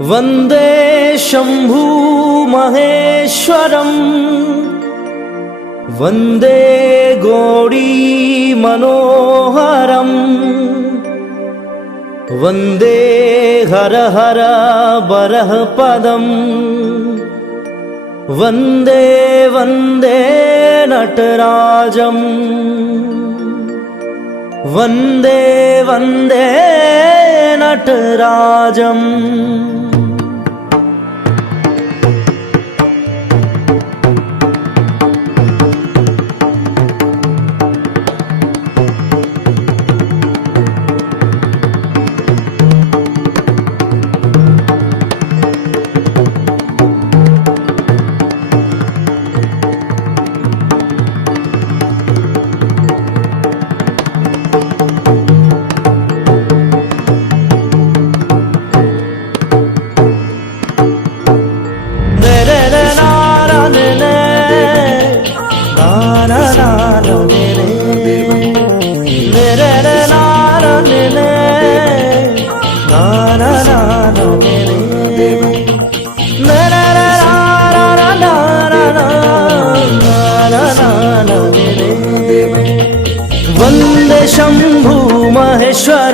वन्दे शम्भु महेश्वरम् वन्दे गौरी मनोहरम् वन्दे हर हर बरह पदम् वन्दे वन्दे नटराजम् वन्दे वन्दे नटराजम्। वन्दे शम्भु महेश्वर